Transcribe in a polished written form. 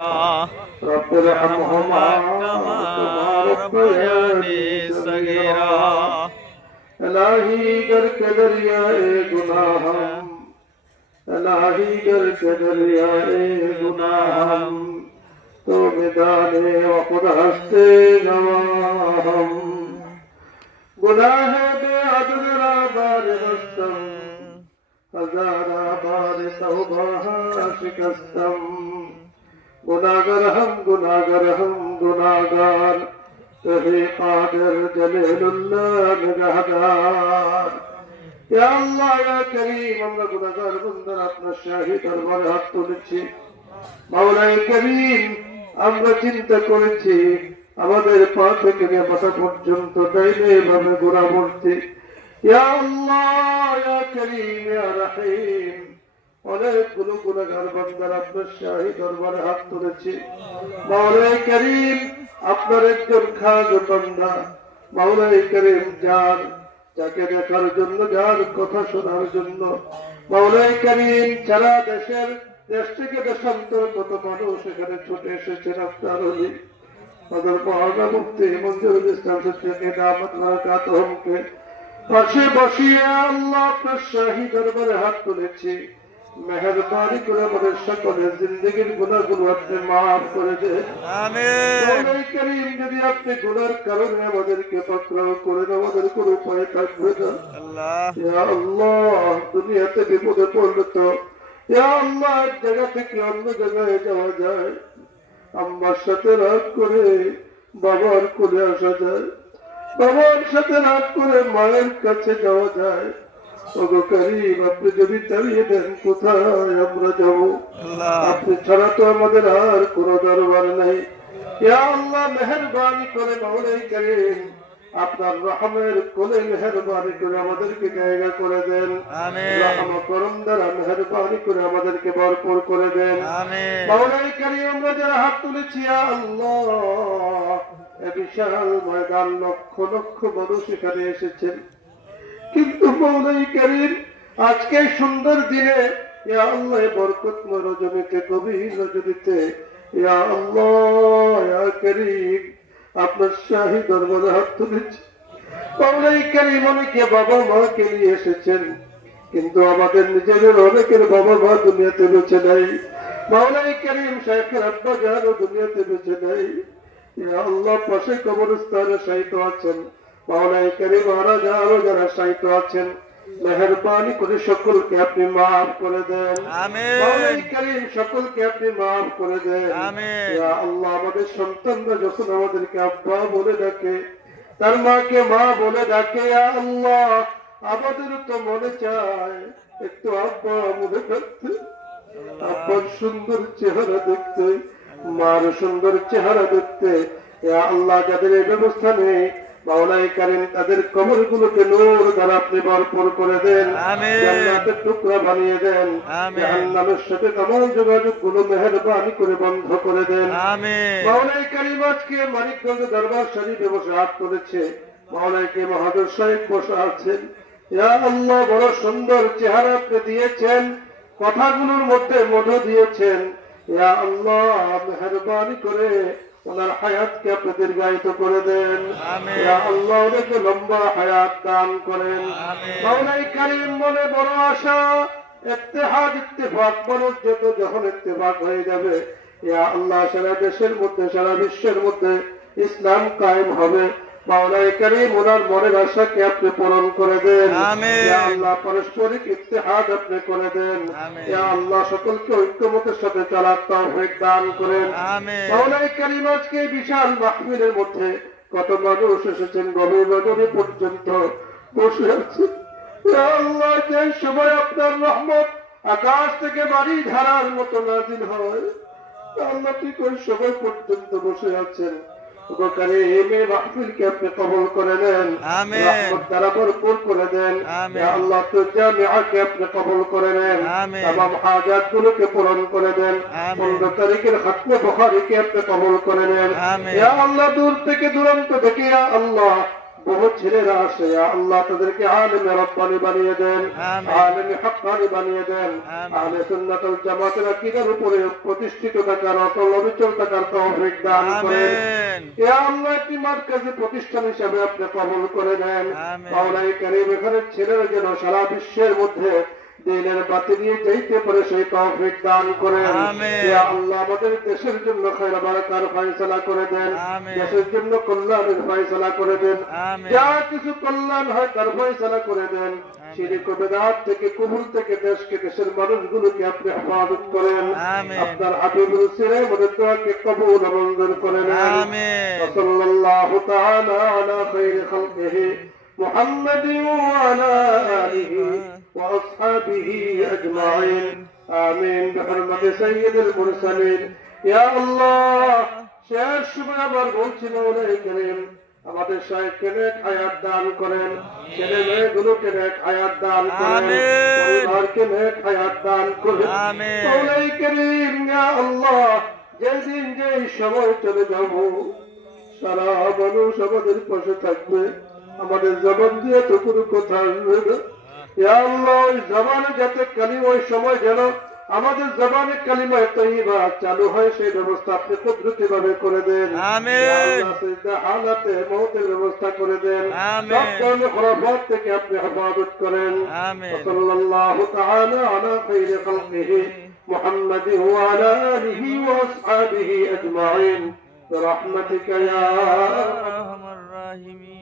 رب ارحمهما كما ربياني صغيرا इलाही गर के दरियाए गुनाह इलाही गर के दरियाए गुनाह तो मैदाने वक़्त हंसते गवाहम गुनाह बेअदरा बार हस्तम हजारा बार तौबा शिकस्तम गुनाहगार हम गुनाहगार तहे कादिर जलीलुल्लाह निगाहदार या अल्लाह या करीम আমরা গুনাহগার বান্দারা আপনার শাহী দরবারে হাত তুলেছি মাওলাই করিম আমরা চিন্তা করেছি আমাদের পা থেকে নিয়ে মাথা পর্যন্ত ডাইনে ভাবে গুনাহ করছি ইয়া আল্লাহ ইয়া করিম ইয়া রহিম অনেকগুলো গুনাহগার বান্দারা আপনার শাহী দরবারে হাত তুলেছি মাওলাই করিম আপনার একজন খাস বান্দা মাওলাই করিম যাকে দেখার জন্য যার কথা শোনার জন্য মাওলাই করিম সারা দেশ থেকে দেশান্তর কত মানুষ এখানে ছুটে এসেছেন আপনার ওলি হযরত মওলানা মুফতি মনজুরুল ইসলাম সাহেবকে দামাত বারাকাতুহুমকে পাশে বসিয়ে আল্লাহ আপনার শাহী দরবারে হাত তুলেছি মেহেরবানি করে আমাদের সকলের জিন্দেগির গুনাহগুলো আপনি মাফ করে দেন আমিন মাওলাই করিম যদি আপনি গুনার কারণে আমাদেরকে পাকড়াও করেন আমাদের কোনো উপায় থাকবে না আল্লাহ ইয়া আল্লাহ দুনিয়াতে বিপদে পড়লে তো ইয়া আল্লাহ এক জায়গা থেকে অন্য জায়গায় যাওয়া যায় আম্মার সাথে রাগ করে বাবার কোলে আসা যায় বাবার সাথে রাগ করে মায়ের কাছে যাওয়া যায় ওগো করিম আপনি যদি তাড়িয়ে দেন কোথায় আমরা যাব আপনি ছাড়া তো আমাদের আর কোনো দরবার নেই ইয়া আল্লাহ মেহেরবানি করে মাওলাই করিম আপনার রহমের কোলে মেহেরবানি করে আমাদেরকে জায়গা করে দেন আমিন রহম করম দ্বারা মেহেরবানি করে আমাদেরকে ভরপুর করে দেন আমিন মাওলাই করিম আমরা যারা হাত তুলেছি ইয়া আল্লাহ এই বিশাল ময়দান লক্ষ লক্ষ মানুষ এখানে এসেছেন কিন্তু মাওলাই করিম আজকে সুন্দর দিনে ইয়া আল্লাহ বরকতময় রজনীতে গভীর রজনীতে ইয়া আল্লাহ ইয়া করিম আপনার শাহী দরবারে হাত তুলেছি মাওলাই করিম অনেকে বাবা মাকে নিয়ে এসেছেন কিন্তু আমাদের নিজেদের অনেকের বাবা মা দুনিয়াতে বেঁচে নাই মাওলাই করিম শাইখের আব্বা জানও দুনিয়াতে বেঁচে নাই ইয়া আল্লাহ পাশে কবরস্থানে শায়িত আছেন মাওলাই করিম আরো যারা শায়িত আছেন মেহেরবানি করে সকলকে আপনি মাফ করে দেন আমিন মাওলাই করিম সকলকে আপনি মাফ করে দেন আমিন ইয়া আল্লাহ আমাদের সন্তানরা যখন আমাদেরকে আব্বা বলে ডাকে তার মাকে মা বলে ডাকে ইয়া আল্লাহ আমাদের তো মনে চায় একটু আব্বা মনে করতে আব্বার সুন্দর চেহারা দেখতে মার সুন্দর চেহারা দেখতে ইয়া আল্লাহ যাদের এই ব্যবস্থা নেই মাওলাই করিম তাদের কবরগুলোকে নূর দ্বারা আপনি ভরপুর করে দেন আমিন জান্নাতের টুকরা বানিয়ে দেন আমিন জাহান্নামের সাথে তমাম যোগাযোগগুলো মেহেরবানি করে বন্ধ করে দেন আমিন মাওলাই করিম আজকে মানিকগঞ্জ দরবার শরীফে বসে হাত তুলেছে মাওলাই করিম বাহাদুর সাহেব বসে আছেন ইয়া আল্লাহ বড় সুন্দর চেহারা আপনি দিয়েছেন কথাগুলোর মধ্যে মধু দিয়েছেন ইয়া আল্লাহ মেহেরবানি করে ওনার হায়াতকে আপনি দীর্ঘায়িত করে দেন আমিন ইয়া আল্লাহ ওনাকে লম্বা হায়াত দান করেন আমিন মাওলাই করিম মনে বড় আশা ইত্তেহাদ ইত্তেফাক যত যখন ইত্তেফাক হয়ে যাবে ইয়া আল্লাহ সারা দেশের মধ্যে সারা বিশ্বের মধ্যে ইসলাম কায়েম হবে মাওলাই করিম ওনার মনের আশাকে আপনি পূরণ করে দেন আমিন ইয়া আল্লাহ পারস্পরিক ইত্তেহাদ আপনি করে দেন আমিন ইয়া আল্লাহ সকলকে ঐক্যমতের সাথে চলার তৌফিক দান করেন আমিন মাওলাই করিম আজকে বিশাল মাহফিলের মধ্যে কত মানুষ এসেছেন গভীর রজনী পর্যন্ত বসে আছেন ইয়া আল্লাহ যে সময় আপনার রহমত আকাশ থেকে বাড়ি ধারার মতো নাযিল হয় আল্লাহ ঠিক ওই সময় পর্যন্ত বসে আছেন মাহফিলকে আপনি কবুল করে নেন আমিন রহমত দ্বারা ভরপুর করে দেন আমিন ইয়া আল্লাহ তো জামিআকে আপনি কবুল করে নেন আমিন तमाम হাজাতগুলোকে পূরণ করে দেন 15 তারিখের খতমে বুখারীকে আপনি কবুল করে নেন আমিন ইয়া আল্লাহ দূর থেকে দূরান্ত থেকে ইয়া আল্লাহ বহু ছেলেরা আসে ইয়া আল্লাহ তাদেরকে আলেমে রব্বানি বানিয়ে দেন, আলেমে হক্কানি বানিয়ে দেন, আহলে সুন্নাত ওয়াল জামাতের আকীদার উপরে প্রতিষ্ঠিত থাকার অটল অবিচল থাকার তৌফিক দান করেন। ইয়া আল্লাহ একটি মারকাজে প্রতিষ্ঠান হিসেবে আপনি কবুল করে নেন। মাওলাই কারীম এখানে ছেলেরা যেন সারা বিশ্বের মধ্যে দিনের বাতি নিয়ে যাইতে পারে সেই তৌফিক দান করেন। ইয়া আল্লাহ আমাদের দেশের জন্য খায়র বারাকার ফয়সালা করে দেন, দেশের জন্য কল্যাণের ফয়সালা করে দেন, যা কিছু কল্যাণ হয় তার ফয়সালা করে দেন। শিরক ও বিদআত থেকে, কুফর থেকে দেশকে, দেশের মানুষগুলোকে আপনি হেফাজত করেন। আপনার হাবিবুল সিরায় মধ্যে দোয়াকে কবুল ও মঞ্জুর করে নেন। সাল্লাল্লাহু তাআলা আলা খায়রি খালকিহি মুহাম্মাদিন ওয়া আলা আলিহি وأصحابه أجمعين آمين بحرمة سيد المرسلين يا الله শেষ সময় আবার বলছি মওলাই কারীম আমাদের শাইখকে নেক হায়াত দান করেন, ছেলে মেয়েগুলোকে নেক হায়াত দান করেন, পরিবারকে নেক হায়াত দান করেন। মওলাই কারীম ইয়া আল্লাহ যেদিন যেই সময় চলে যাব সারা মানুষ আমাদের পাশে থাকবে, আমাদের জবান দিয়ে তো কোনো কথা আসবে না। ইয়া আল্লাহ ওই জবানে যাতে কালিমা ওই সময় যেন আমাদের জবানে কালিমা তাইয়্যিবা চালু হয় সেই ব্যবস্থা আপনি কুদরতিভাবে করে দেন। আমিন। হালাতে মওতের ব্যবস্থা করে দেন। সব ধরনের খরাফাত থেকে আপনি হেফাজত করেন। আমিন। সাল্লাল্লাহু তাআলা আলা খায়রি খালকিহি মুহাম্মাদিন ওয়া আলা আলিহি ওয়া আসহাবিহি আজমাইন برحمتك يا ارحم الراحمين।